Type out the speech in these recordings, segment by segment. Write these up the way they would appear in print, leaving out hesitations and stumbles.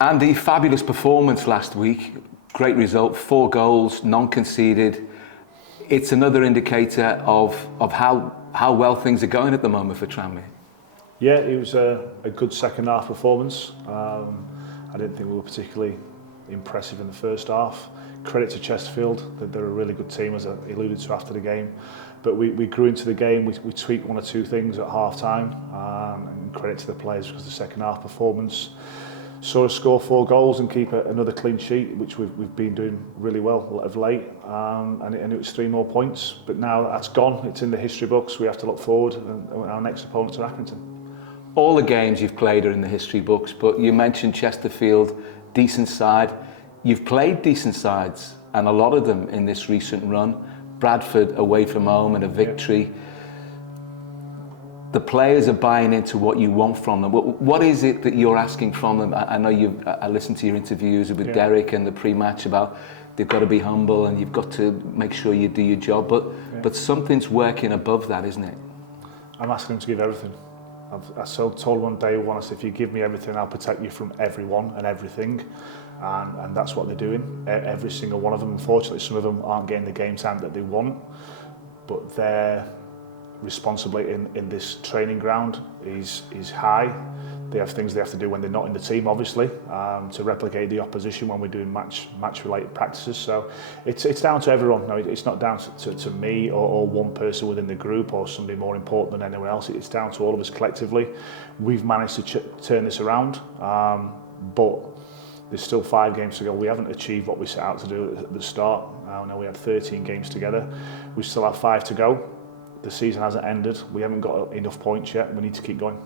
Andy, fabulous performance last week. Great result, 4 goals, non-conceded. It's another indicator of how well things are going at the moment for Tranmere. Yeah, it was a good second half performance. I didn't think we were particularly impressive in the first half. Credit to Chesterfield, they're a really good team, as I alluded to after the game. But we grew into the game, we tweaked 1 or 2 things at half time, and credit to the players because the second half performance saw us score 4 goals and keep another clean sheet, which we've been doing really well of late, and it was 3 more points. But now that's gone, it's in the history books, we have to look forward, and our next opponents are Accrington. All the games you've played are in the history books, but you mentioned Chesterfield, decent side. You've played decent sides, and a lot of them in this recent run. Bradford away from home and a victory. Yeah. The players are buying into what you want from them. What is it that you're asking from them? I know I listened to your interviews with Derek and the pre-match about they've got to be humble and you've got to make sure you do your job, but something's working above that, isn't it? I'm asking them to give everything. I told them on day 1, I said, if you give me everything, I'll protect you from everyone and everything. And that's what they're doing. Every single one of them. Unfortunately, some of them aren't getting the game time that they want, but their responsibility in this training ground is high. They have things they have to do when they're not in the team, obviously, to replicate the opposition when we're doing match-related practices. So it's down to everyone. No, it's not down to me or one person within the group or somebody more important than anyone else. It's down to all of us collectively. We've managed to turn this around, but there's still 5 games to go. We haven't achieved what we set out to do at the start. I know we had 13 games together. We still have 5 to go. The season hasn't ended. We haven't got enough points yet. We need to keep going.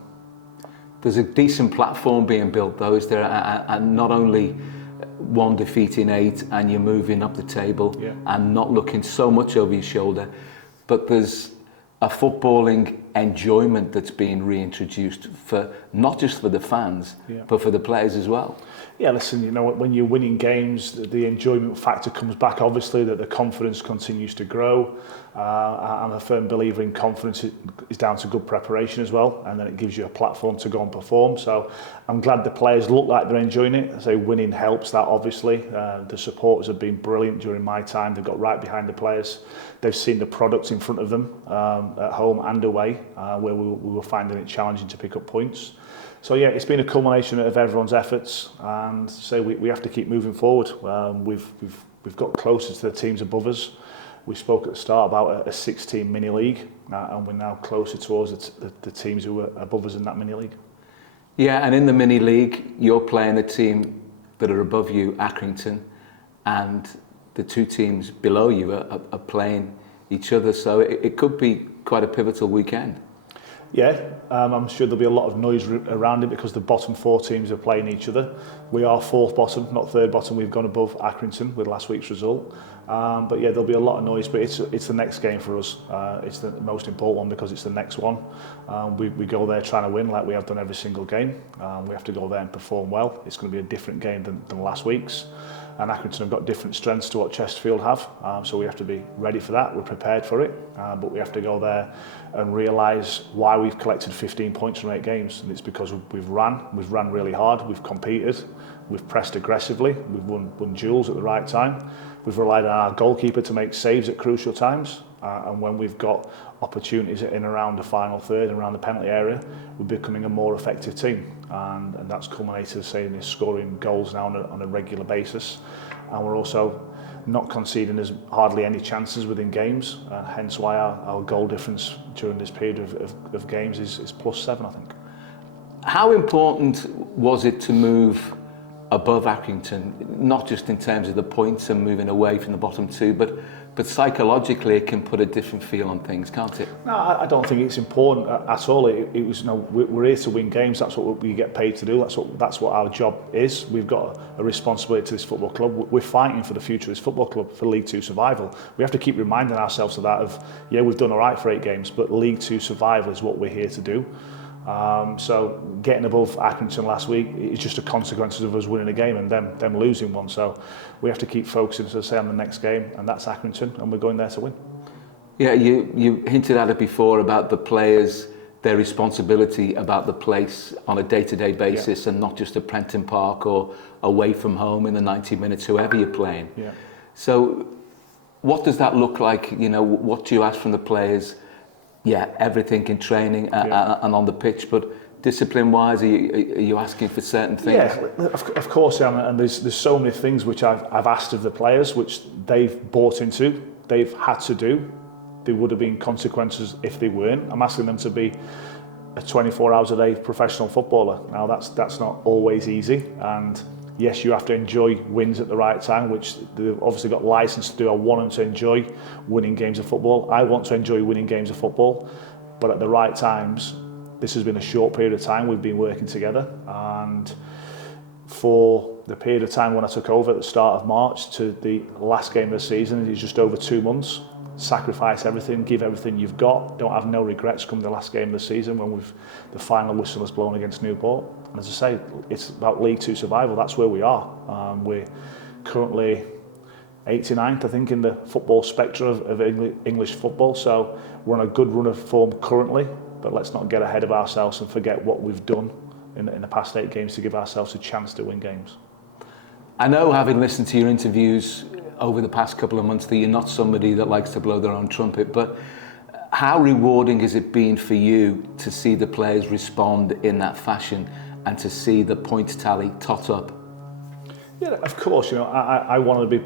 There's a decent platform being built though, is there? And not only 1 defeat in 8 and you're moving up the table and not looking so much over your shoulder, but there's a footballing enjoyment that's being reintroduced for not just for the fans, but for the players as well. Yeah, listen, you know, when you're winning games, the enjoyment factor comes back, obviously, that the confidence continues to grow. I'm a firm believer in confidence is down to good preparation as well, and then it gives you a platform to go and perform. So I'm glad the players look like they're enjoying it. I say winning helps that, obviously. The supporters have been brilliant during my time. They've got right behind the players. They've seen the products in front of them at home and away, where we were finding it challenging to pick up points. So yeah, it's been a culmination of everyone's efforts, and so we have to keep moving forward. We've got closer to the teams above us. We spoke at the start about a 6-team mini league, and we're now closer towards the teams who are above us in that mini league. Yeah, and in the mini league, you're playing the team that are above you, Accrington, and the 2 teams below you are playing each other. So it could be quite a pivotal weekend. Yeah, I'm sure there'll be a lot of noise around it because the bottom 4 teams are playing each other. We are 4th bottom, not 3rd bottom. We've gone above Accrington with last week's result. But yeah, there'll be a lot of noise, but it's the next game for us. It's the most important one because it's the next one. We go there trying to win like we have done every single game. We have to go there and perform well. It's going to be a different game than last week's. And Accrington have got different strengths to what Chesterfield have, so we have to be ready for that. We're prepared for it, but we have to go there and realise why we've collected 15 points from 8 games, and it's because we've ran really hard, we've competed, we've pressed aggressively, we've won duels at the right time, we've relied on our goalkeeper to make saves at crucial times, and when we've got opportunities in around the final third and around the penalty area, we're becoming a more effective team, and that's culminated in scoring goals now on a regular basis, and we're also not conceding as hardly any chances within games, hence why our goal difference during this period of games is +7, I think. How important was it to move above Accrington, not just in terms of the points and moving away from the bottom 2, but psychologically it can put a different feel on things, can't it? No, I don't think it's important at all. It was, we're here to win games. That's what we get paid to do. That's what our job is. We've got a responsibility to this football club. We're fighting for the future of this football club, for League 2 survival. We have to keep reminding ourselves of that. Yeah, we've done all right for 8 games, but League 2 survival is what we're here to do. So getting above Accrington last week is just a consequence of us winning a game and them losing one. So we have to keep focusing, as I say, on the next game, and that's Accrington, and we're going there to win. Yeah, you hinted at it before about the players their responsibility about the place on a day-to-day basis, and not just at Prenton Park or away from home in the 90 minutes, whoever you're playing. Yeah. So what does that look like? You know, what do you ask from the players? Yeah, everything in training and on the pitch, but discipline-wise, are you asking for certain things? Yeah, of course I am, and there's so many things which I've asked of the players, which they've bought into, they've had to do. There would have been consequences if they weren't. I'm asking them to be a 24 hours a day professional footballer. Now that's not always easy, and yes, you have to enjoy wins at the right time, which they've obviously got license to do. I want them to enjoy winning games of football. I want to enjoy winning games of football, but at the right times. This has been a short period of time we've been working together, and for the period of time when I took over at the start of March to the last game of the season, it's just over 2 months. Sacrifice everything, give everything you've got, don't have no regrets come the last game of the season when the final whistle is blown against Newport. And as I say, it's about League Two survival. That's where we are. We're currently 89th, I think, in the football spectrum of English football, so we're on a good run of form currently. But let's not get ahead of ourselves and forget what we've done in the past 8 games to give ourselves a chance to win games. I know, having listened to your interviews over the past couple of months, that you're not somebody that likes to blow their own trumpet, but how rewarding has it been for you to see the players respond in that fashion and to see the points tally tot up? Yeah, of course, you know, I want to be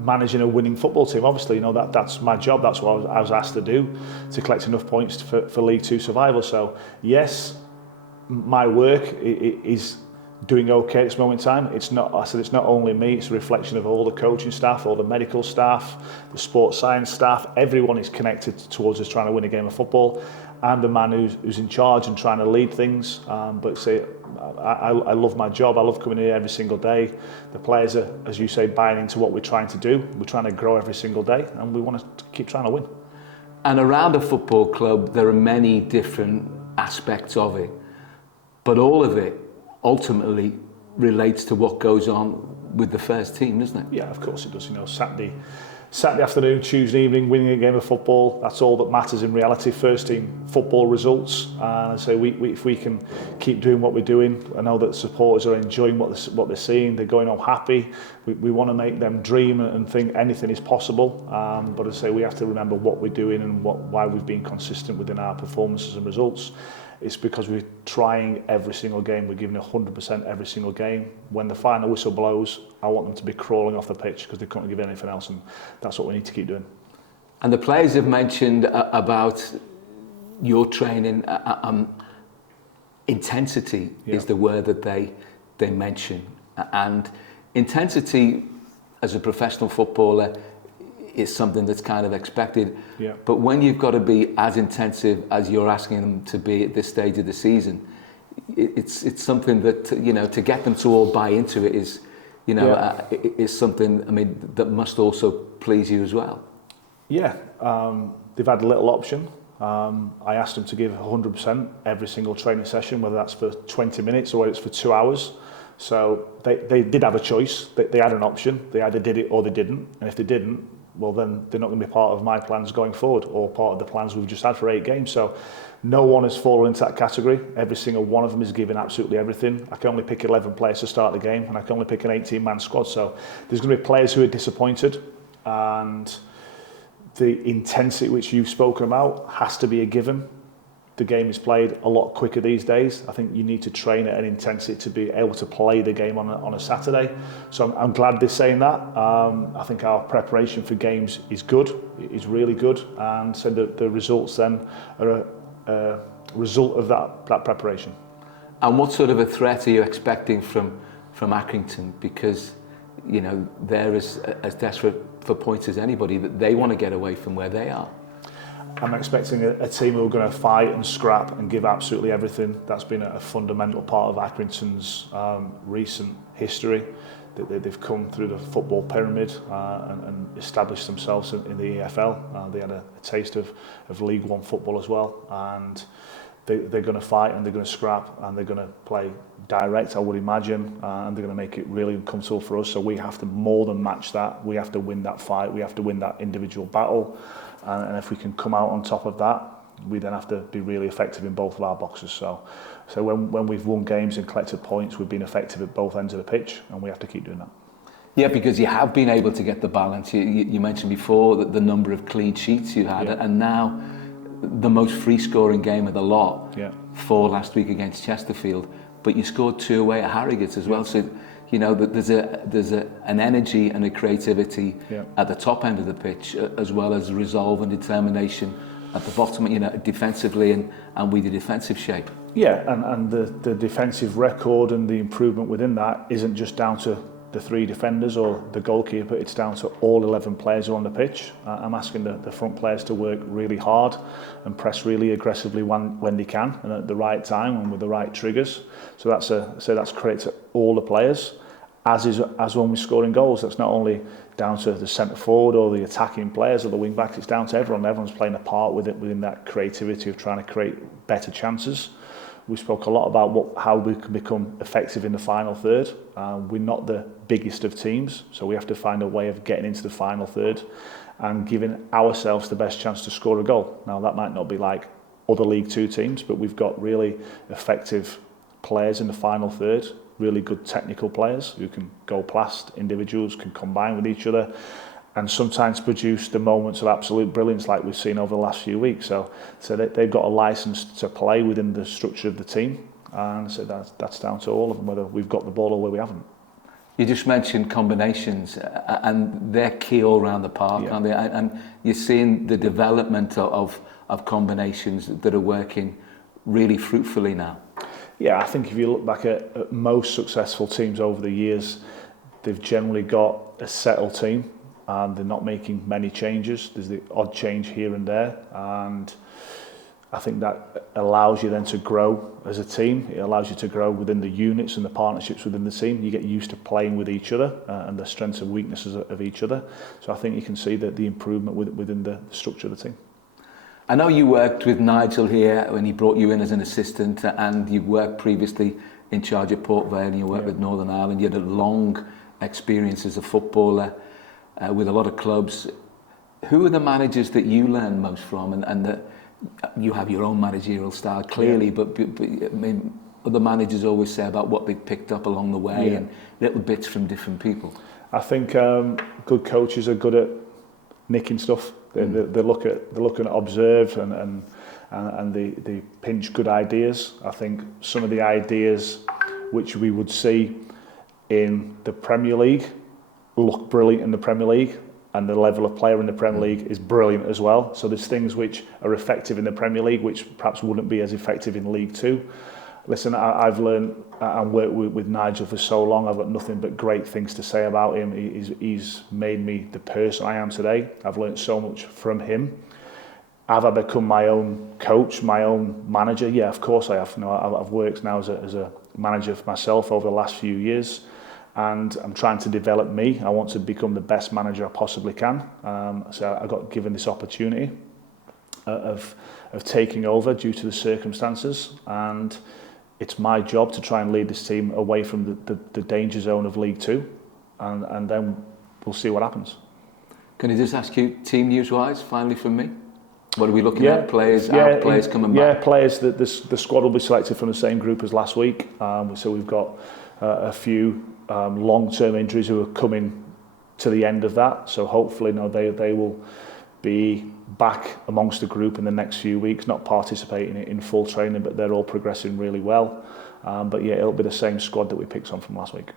managing a winning football team. Obviously, you know, that's my job. That's what I was asked to do, to collect enough points for League Two survival. So yes, my work is doing okay at this moment in time. It's not, I said, it's not only me, it's a reflection of all the coaching staff, all the medical staff, the sports science staff. Everyone is connected towards us trying to win a game of football. I'm the man who's in charge and trying to lead things, but say I love my job. I love coming here every single day. The players are, as you say, buying into what we're trying to do. We're trying to grow every single day, and we want to keep trying to win. And around a football club, there are many different aspects of it, but all of it ultimately relates to what goes on with the first team, doesn't it? Yeah, of course it does. You know, Saturday afternoon, Tuesday evening, winning a game of football, that's all that matters in reality. First team football results, and so if we can keep doing what we're doing, I know that the supporters are enjoying what they're seeing, they're going home happy. We want to make them dream and think anything is possible, but as I say, we have to remember what we're doing and why we've been consistent within our performances and results. It's because we're trying every single game, we're giving 100% every single game. When the final whistle blows, I want them to be crawling off the pitch because they couldn't give anything else, and that's what we need to keep doing. And the players have mentioned about your training, intensity is the word that they mention. And intensity as a professional footballer is something that's kind of expected. Yeah. But when you've got to be as intensive as you're asking them to be at this stage of the season, it's something that, you know, to get them to all buy into it is, you know, is something, I mean, that must also please you as well. Yeah, they've had a little option. I asked them to give 100% every single training session, whether that's for 20 minutes or whether it's for 2 hours. So they did have a choice. They had an option. They either did it or they didn't. And if they didn't, well, then they're not going to be part of my plans going forward or part of the plans we've just had for 8 games. So no one has fallen into that category. Every single one of them is giving absolutely everything. I can only pick 11 players to start the game, and I can only pick an 18-man squad. So there's going to be players who are disappointed, and the intensity which you've spoken about has to be a given. The game is played a lot quicker these days. I think you need to train at an intensity to be able to play the game on a Saturday. So I'm glad they're saying that. I think our preparation for games is good, is really good, and so the results then are a result of that preparation. And what sort of a threat are you expecting from Accrington? Because, you know, they're as desperate for points as anybody, that they want to get away from where they are. I'm expecting a team who are going to fight and scrap and give absolutely everything. That's been a fundamental part of Accrington's recent history. They've come through the football pyramid and established themselves in the EFL. They had a taste of League One football as well, and they're going to fight and they're going to scrap and they're going to play direct, I would imagine, and they're going to make it really uncomfortable for us. So we have to more than match that. We have to win that fight. We have to win that individual battle. And if we can come out on top of that, we then have to be really effective in both of our boxes. So when we've won games and collected points, we've been effective at both ends of the pitch, and we have to keep doing that. Yeah, because you have been able to get the balance. You mentioned before that the number of clean sheets you had, and now the most free-scoring game of the lot, 4 last week against Chesterfield, but you scored 2 away at Harrogate as well. So, you know, there's an energy and a creativity at the top end of the pitch, as well as resolve and determination at the bottom, you know, defensively and with the defensive shape. Yeah, and the defensive record and the improvement within that isn't just down to the 3 defenders or the goalkeeper, it's down to all 11 players who are on the pitch. I'm asking the front players to work really hard and press really aggressively when they can and at the right time and with the right triggers. So that's created to all the players, as when we're scoring goals. That's not only down to the centre forward or the attacking players or the wing backs, it's down to everyone. Everyone's playing a part within that creativity of trying to create better chances. We spoke a lot about how we can become effective in the final third. We're not the biggest of teams, so we have to find a way of getting into the final third and giving ourselves the best chance to score a goal. Now, that might not be like other League Two teams, but we've got really effective players in the final third, really good technical players who can go past individuals, can combine with each other, and sometimes produce the moments of absolute brilliance like we've seen over the last few weeks. So they've got a license to play within the structure of the team, and so that's down to all of them, whether we've got the ball or whether we haven't. You just mentioned combinations, and they're key all around the park, aren't they? And you're seeing the development of combinations that are working really fruitfully now. Yeah, I think if you look back at most successful teams over the years, they've generally got a settled team. And they're not making many changes. There's the odd change here and there, and I think that allows you then to grow as a team. It allows you to grow within the units and the partnerships within the team. You get used to playing with each other and the strengths and weaknesses of each other. So I think you can see that the improvement within the structure of the team. I know you worked with Nigel here when he brought you in as an assistant, and you worked previously in charge of Port Vale, and you worked with Northern Ireland. You had a long experience as a footballer. With a lot of clubs. Who are the managers that you learn most from, and that you have your own managerial style clearly, but I mean, other managers always say about what they've picked up along the way and little bits from different people? I think good coaches are good at nicking stuff. They look at observe and they pinch good ideas. I think some of the ideas which we would see in the Premier League look brilliant in the Premier League, and the level of player in the Premier League is brilliant as well. So there's things which are effective in the Premier League which perhaps wouldn't be as effective in League Two. Listen, I've learned and worked with Nigel for so long. I've got nothing but great things to say about him. He's made me the person I am today. I've learned so much from him. Have I become my own coach, my own manager? Yeah, of course I have. You know, I've worked now as a manager for myself over the last few years. And I'm trying to develop me. I want to become the best manager I possibly can. So I got given this opportunity of taking over due to the circumstances, and it's my job to try and lead this team away from the danger zone of League Two, and then we'll see what happens. Can I just ask you, team news-wise, finally from me? What are we looking at? Players, players coming back? Yeah, players. The squad will be selected from the same group as last week. So we've got a few long-term injuries who are coming to the end of that. So hopefully, they will be back amongst the group in the next few weeks, not participating in full training, but they're all progressing really well. But yeah, it'll be the same squad that we picked on from last week.